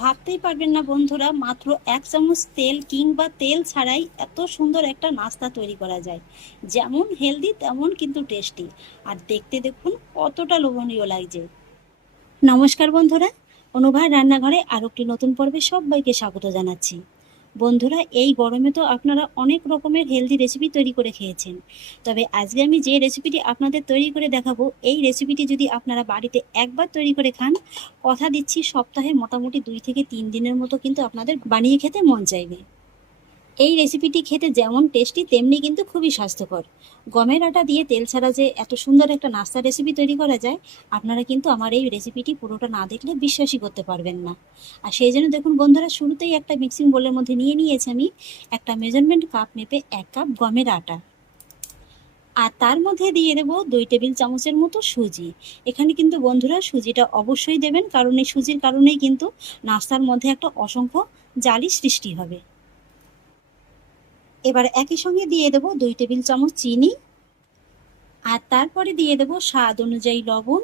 ভাবতেই পারবেন না বন্ধুরা, মাত্র 1 চামচ তেল কিংবা তেল ছাড়াই এত সুন্দর একটা নাস্তা তৈরি করা যায়। যেমন হেলদি তেমন কিন্তু টেস্টি, আর দেখতে দেখুন কতটা লোভনীয় লাগছে। নমস্কার বন্ধুরা, অনুভার রান্নাঘরে আরও একটি নতুন পর্বে সবাইকে স্বাগত জানাচ্ছি। বন্ধুরা, এই গরমে তো আপনারা অনেক রকমের হেলদি রেসিপি তৈরি করে খেয়েছেন, তবে আজকে আমি যে রেসিপিটি আপনাদের তৈরি করে দেখাবো, এই রেসিপিটি যদি আপনারা বাড়িতে একবার তৈরি করে খান, কথা দিচ্ছি সপ্তাহে মোটামুটি 2 থেকে 3 দিনের মতো কিন্তু আপনাদের বানিয়ে খেতে মন চাইবে। এই রেসিপিটি খেতে যেমন টেস্টি তেমনি কিন্তু খুবই স্বাস্থ্যকর। গমের আটা দিয়ে তেল ছাড়া যে এত সুন্দর একটা নাস্তা রেসিপি তৈরি করা যায়, আপনারা কিন্তু আমার এই রেসিপিটি পুরোটা না দেখলে বিশ্বাসই করতে পারবেন না। আর সেই জন্য দেখুন বন্ধুরা, শুরুতেই একটা মিক্সিং বোলের মধ্যে নিয়ে নিয়েছি আমি একটা মেজারমেন্ট কাপ মেপে 1 কাপ গমের আটা। আর তার মধ্যে দিয়ে দেবো 2 টেবিল চামচের মতো সুজি। এখানে কিন্তু বন্ধুরা সুজিটা অবশ্যই দেবেন, কারণ এই সুজির কারণেই কিন্তু নাস্তার মধ্যে একটা অসংখ্য জালি সৃষ্টি হবে। এবার একই সঙ্গে দিয়ে দেবো 2 টেবিল চামচ চিনি, আর তারপরে দিয়ে দেবো স্বাদ অনুযায়ী লবণ।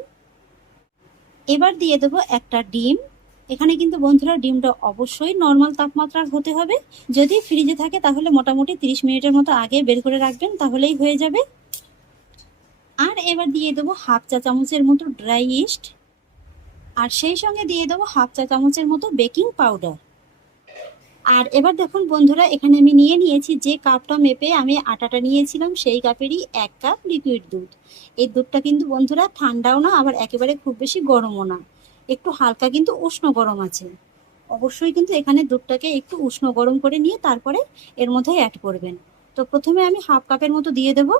এবার দিয়ে দেবো একটা ডিম। এখানে কিন্তু বন্ধুরা ডিমটা অবশ্যই নর্মাল তাপমাত্রার হতে হবে। যদি ফ্রিজে থাকে তাহলে মোটামুটি 30 মিনিটের মতো আগে বের করে রাখবেন, তাহলেই হয়ে যাবে। আর এবার দিয়ে দেবো 1/2 চা চামচের মতো ড্রাই ইস্ট, আর সেই সঙ্গে দিয়ে দেবো 1/2 চা চামচের মতো বেকিং পাউডার। আর এবার দেখুন বন্ধুরা, এখানে আমি নিয়ে নিয়েছি যে কাপটা মেপে আমি আটাটা নিয়েছিলাম, সেই কাপেরই 1 কাপ লিকুইড দুধ। এই দুধটা কিন্তু বন্ধুরা ঠান্ডাও না, আবার একেবারে খুব বেশি গরমও না, একটু হালকা কিন্তু উষ্ণ গরম আছে। অবশ্যই কিন্তু এখানে দুধটাকে একটু উষ্ণ গরম করে নিয়ে তারপরে এর মধ্যে অ্যাড করবেন। তো প্রথমে আমি 1/2 কাপের মতো দিয়ে দেব,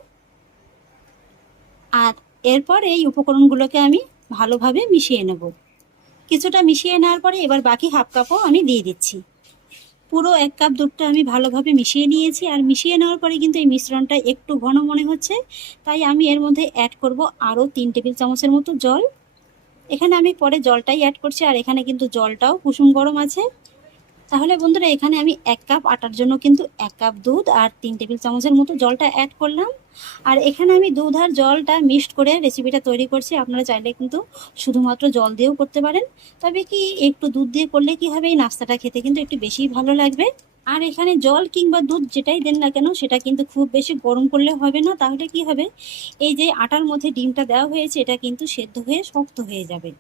আর এরপর এই উপকরণগুলোকে আমি ভালোভাবে মিশিয়ে নেব। কিছুটা মিশিয়ে নেওয়ার পরে এবার বাকি 1/2 কাপও আমি দিয়ে দিচ্ছি। পুরো 1 কাপ দুধটা আমি ভালোভাবে মিশিয়ে নিয়েছি, আর মিশিয়ে নেওয়ার পরে কিন্তু এই মিশ্রণটা একটু ঘন মনে হচ্ছে, তাই আমি এর মধ্যে অ্যাড করব আরও 3 টেবিল চামচের মতো জল। এখানে আমি পরে জলটাই অ্যাড করছি, আর এখানে কিন্তু জলটাও কুসুম গরম আছে। তাহলে বন্ধুরা, এখানে আমি 1 কাপ আটার জন্য কিন্তু 1 কাপ দুধ আর 3 টেবিল চামচের মতো জলটা অ্যাড করলাম। আর এখানে আমি দুধ আর জলটা মিক্সড করে রেসিপিটা তৈরি করছি। আপনারা চাইলে কিন্তু শুধুমাত্র জল দিয়েও করতে পারেন, তবে কি একটু দুধ দিয়ে করলে কি হবে, এই নাস্তাটা খেতে কিন্তু একটু বেশিই ভালো লাগবে। আর এখানে জল কিংবা দুধ যেটাই দেন না কেন, সেটা কিন্তু খুব বেশি গরম করলে হবে না, তাহলে কি হবে, এই যে আটার মধ্যে ডিমটা দেওয়া হয়েছে এটা কিন্তু সেদ্ধ হয়ে শক্ত হয়ে যাবে।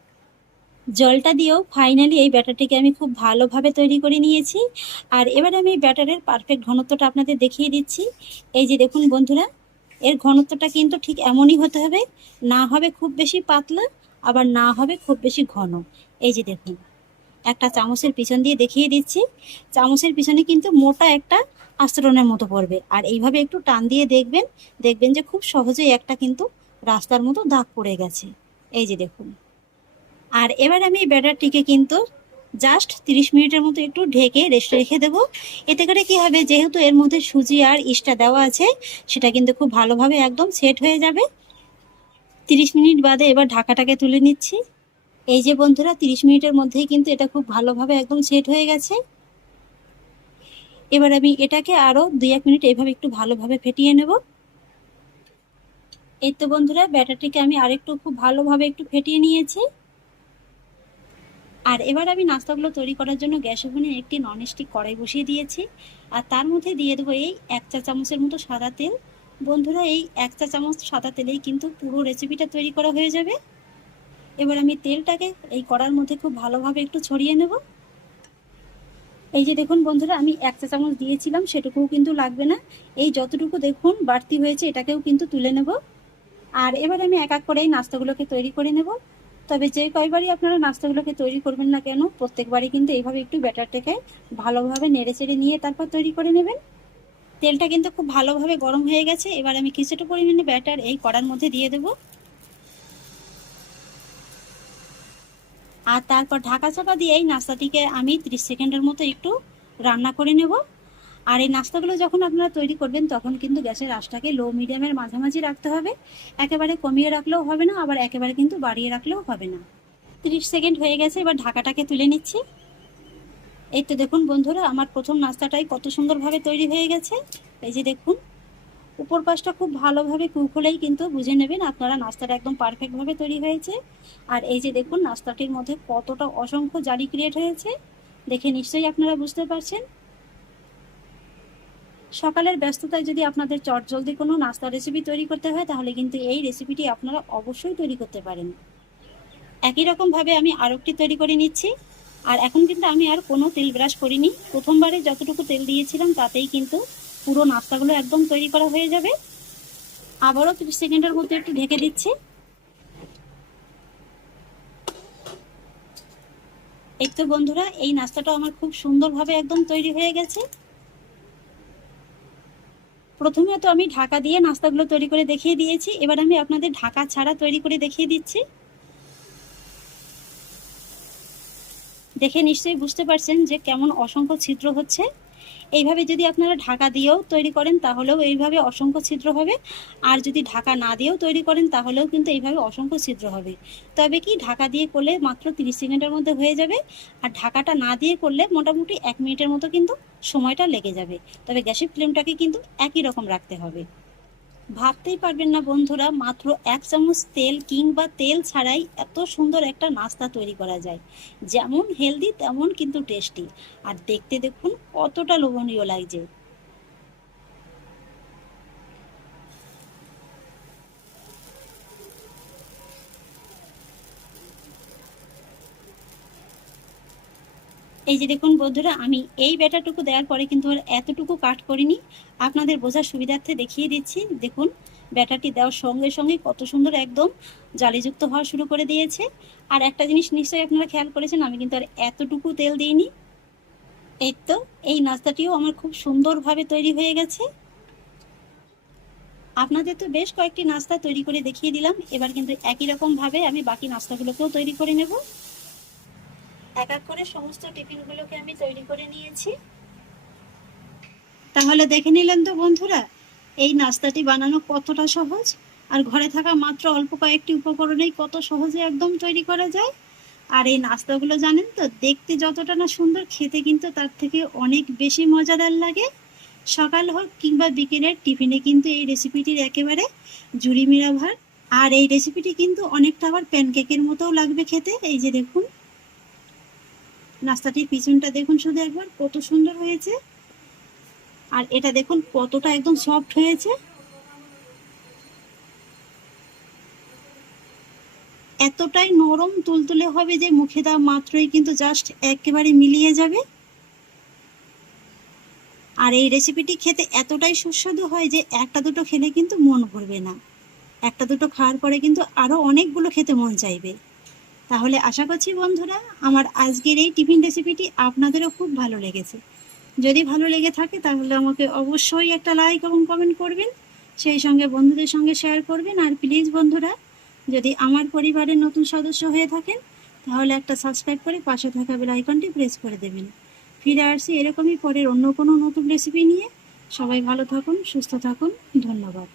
জলটা দিয়েও ফাইনালি এই ব্যাটারটিকে আমি খুব ভালোভাবে তৈরি করে নিয়েছি। আর এবার আমি এই ব্যাটারের পারফেক্ট ঘনত্বটা আপনাদের দেখিয়ে দিচ্ছি। এই যে দেখুন বন্ধুরা, এর ঘনত্বটা কিন্তু ঠিক এমনই হতে হবে, না হবে খুব বেশি পাতলা, আবার না হবে খুব বেশি ঘন। এই যে দেখুন, একটা চামচের পিছন দিয়ে দেখিয়ে দিচ্ছি, চামচের পিছনে কিন্তু মোটা একটা আস্তরণের মতো পড়বে, আর এইভাবে একটু টান দিয়ে দেখবেন, দেখবেন যে খুব সহজেই একটা কিন্তু রাস্তার মতো দাগ পড়ে গেছে। এই যে দেখুন। আর এবার আমি এই ব্যাটারটিকে কিন্তু জাস্ট 30 মিনিটের মতো একটু ঢেকে রেস্টে রেখে দেবো। এতে করে কি হবে, যেহেতু এর মধ্যে সুজি আর ইস্টটা দেওয়া আছে, সেটা কিন্তু খুব ভালোভাবে একদম সেট হয়ে যাবে। 30 মিনিট বাদে এবার ঢাকাটাকে তুলে নিচ্ছি। এই যে বন্ধুরা, 30 মিনিটের মধ্যেই কিন্তু এটা খুব ভালোভাবে একদম সেট হয়ে গেছে। এবার আমি এটাকে আরও 2-1 মিনিট এইভাবে একটু ভালোভাবে ফেটিয়ে নেব। এই তো বন্ধুরা, ব্যাটারটিকে আমি আরেকটু খুব ভালোভাবে একটু ফেটিয়ে নিয়েছি। আর এবার আমি নাস্তাগুলো তৈরি করার জন্য গ্যাস ওভেনে একটি ননস্টিক কড়াই বসিয়ে দিয়েছি, আর তার মধ্যে দিয়ে দেবো এই 1 চা চামচের মতো সাদা তেল। বন্ধুরা, এই 1 চা চামচ সাদা তেলেই কিন্তু পুরো রেসিপিটা তৈরি করা হয়ে যাবে। এবার আমি তেলটাকে এই কড়ার মধ্যে খুব ভালোভাবে একটু ছড়িয়ে নেব। এই যে দেখুন বন্ধুরা, আমি 1 চা চামচ দিয়েছিলাম, সেটুকুও কিন্তু লাগবে না। এই যতটুকু দেখুন বাড়তি হয়েছে এটাকেও কিন্তু তুলে নেব। আর এবার আমি এক এক করে এই নাস্তাগুলোকে তৈরি করে নেব। তবে যে কয়বারই আপনারা নাস্তাগুলোকে তৈরি করবেন না কেন, প্রত্যেকবারই কিন্তু এইভাবে একটু ব্যাটারটাকে ভালোভাবে নেড়েচেড়ে নিয়ে তারপর তৈরি করে নেবেন। তেলটা কিন্তু খুব ভালোভাবে গরম হয়ে গেছে। এবার আমি কিছুটা পরিমাণে ব্যাটার এই কড়ার মধ্যে দিয়ে দেব, আর তারপর ঢাকা চাপা দিয়ে এই নাস্তাটিকে আমি 30 সেকেন্ডের মতো একটু রান্না করে নেব। আর এই নাস্তাগুলো যখন আপনারা তৈরি করবেন, তখন কিন্তু গ্যাসের আঁচটাকে লো মিডিয়ামের মাঝামাঝি রাখতে হবে। একেবারে কমিয়ে রাখলেও হবে না, আবার একেবারে কিন্তু বাড়িয়ে রাখলেও হবে না। 30 সেকেন্ড হয়ে গেছে, এবার ঢাকাটাকে তুলে নিচ্ছি। এই তো দেখুন বন্ধুরা, আমার প্রথম নাস্তাটাই কত সুন্দরভাবে তৈরি হয়ে গেছে। এই যে দেখুন, উপর পাশটা খুব ভালোভাবে কুক হলেই কিন্তু বুঝে নেবেন আপনারা নাস্তাটা একদম পারফেক্টভাবে তৈরি হয়েছে। আর এই যে দেখুন, নাস্তাটির মধ্যে কতটা অসংখ্য জালি ক্রিয়েট হয়েছে। দেখে নিশ্চয়ই আপনারা বুঝতে পারছেন। সকালের ব্যস্ততায় যদি আপনাদের চটজলদি কোনো নাস্তা রেসিপি তৈরি করতে হয় তাহলে কিন্তু এই রেসিপিটি আপনারা অবশ্যই তৈরি করতে পারেন। একই রকমভাবে আমি আরেকটি তৈরি করে নিচ্ছি। আর এখন কিন্তু আমি আর কোনো তেল ব্রাশ করিনি, প্রথমবারে যতটুকু তেল দিয়েছিলাম তাতেই কিন্তু পুরো নাস্তাগুলো একদম তৈরি করা হয়ে যাবে। আবারও 30 সেকেন্ডের মধ্যে একটু ঢেকে দিচ্ছি। এই তো বন্ধুরা, এই নাস্তাটা আমার খুব সুন্দরভাবে একদম তৈরি হয়ে গেছে। প্রথমে তো আমি ঢাকা দিয়ে নাস্তাগুলো তৈরি করে দেখিয়ে দিয়েছি, এবার আমি আপনাদের ঢাকা ছাড়া তৈরি করে দেখিয়ে দিচ্ছি। দেখে নিশ্চয়ই বুঝতে পারছেন যে কেমন অসংখ্য ছিদ্র হচ্ছে। এইভাবে যদি আপনারা ঢাকা দিয়েও তৈরি করেন তাহলেও এইভাবে অসংখ্য ছিদ্র হবে, আর যদি ঢাকা না দিয়েও তৈরি করেন তাহলেও কিন্তু এইভাবে অসংখ্য ছিদ্র হবে। তবে কি ঢাকা দিয়ে করলে মাত্র 30 সেকেন্ডের মধ্যে হয়ে যাবে, আর ঢাকাটা না দিয়ে করলে মোটামুটি 1 মিনিটের মতো কিন্তু সময়টা লেগে যাবে। তবে গ্যাসের ফ্লেমটাকে কিন্তু একই রকম রাখতে হবে। ভাবতেই পারবেন না বন্ধুরা, মাত্র 1 চামচ তেল কিংবা তেল ছাড়াই এত সুন্দর একটা নাস্তা তৈরি করা যায়। যেমন হেলদি তেমন কিন্তু টেস্টি, আর দেখতে দেখুন কতটা লোভনীয় লাগছে। এই যে দেখুন বন্ধুরা, আমি এই ব্যাটারটুকু দেওয়ার পরে কিন্তু আর এতটুকু কাট করিনি, আপনাদের বোঝার সুবিধার্থে দেখিয়ে দিচ্ছি। দেখুন ব্যাটারটি দেওয়ার সঙ্গে সঙ্গে কত সুন্দর একদম জালিযুক্ত হওয়া শুরু করে দিয়েছে। আর একটা জিনিস নিশ্চয়ই আপনারা খেয়াল করেছেন, আমি কিন্তু আর এতটুকু তেল দিইনি। এই তো, এই নাস্তাটিও আমার খুব সুন্দরভাবে তৈরি হয়ে গেছে। আপনাদের তো বেশ কয়েকটি নাস্তা তৈরি করে দেখিয়ে দিলাম, এবার কিন্তু একই রকম ভাবে আমি বাকি নাস্তাগুলোকেও তৈরি করে নেব। এক এক করে সমস্ত টিফিনগুলোকে আমি তৈরি করে নিয়েছি। তাহলে দেখে নিলেন তো বন্ধুরা, এই নাস্তাটি বানানো কতটা সহজ, আর ঘরে থাকা মাত্র অল্প কয়েকটি উপকরণেই কত সহজে একদম তৈরি করা যায়। আর এই নাস্তাগুলো জানেন তো, দেখতে যতটা না সুন্দর, খেতে কিন্তু তার থেকে অনেক বেশি মজাদার লাগে। সকাল হোক কিংবা বিকেলের টিফিনে কিন্তু এই রেসিপিটির একেবারে জুড়ি মেরা ভার। আর এই রেসিপিটি কিন্তু অনেকটা আবার প্যানকেকের মতোও লাগবে খেতে। এই যে দেখুন নাস্তাটির পিছনটা দেখুন শুধু একবার কত সুন্দর হয়েছে, আর এটা দেখুন কতটা একদম সফট হয়েছে। এতটাই নরম তুলতুলে হবে যে মুখে দেওয়া মাত্রই কিন্তু জাস্ট একেবারে মিলিয়ে যাবে। আর এই রেসিপিটি খেতে এতটাই সুস্বাদু হয় যে একটা দুটো খেলে কিন্তু মন ভরবে না, একটা দুটো খাওয়ার পরে কিন্তু আরো অনেকগুলো খেতে মন চাইবে। তাহলে আশা করছি বন্ধুরা, আমার আজকের এই টিফিন রেসিপিটি আপনাদেরও খুব ভালো লেগেছে। যদি ভালো লেগে থাকে তাহলে আমাকে অবশ্যই একটা লাইক এবং কমেন্ট করবেন, সেই সঙ্গে বন্ধুদের সঙ্গে শেয়ার করবেন। আর প্লিজ বন্ধুরা, যদি আমার পরিবারের নতুন সদস্য হয়ে থাকেন তাহলে একটা সাবস্ক্রাইব করে পাশে থাকা বেল আইকনটি প্রেস করে দেবেন। ফিরে আসছি এরকমই পরের অন্য কোনো নতুন রেসিপি নিয়ে। সবাই ভালো থাকুন, সুস্থ থাকুন, ধন্যবাদ।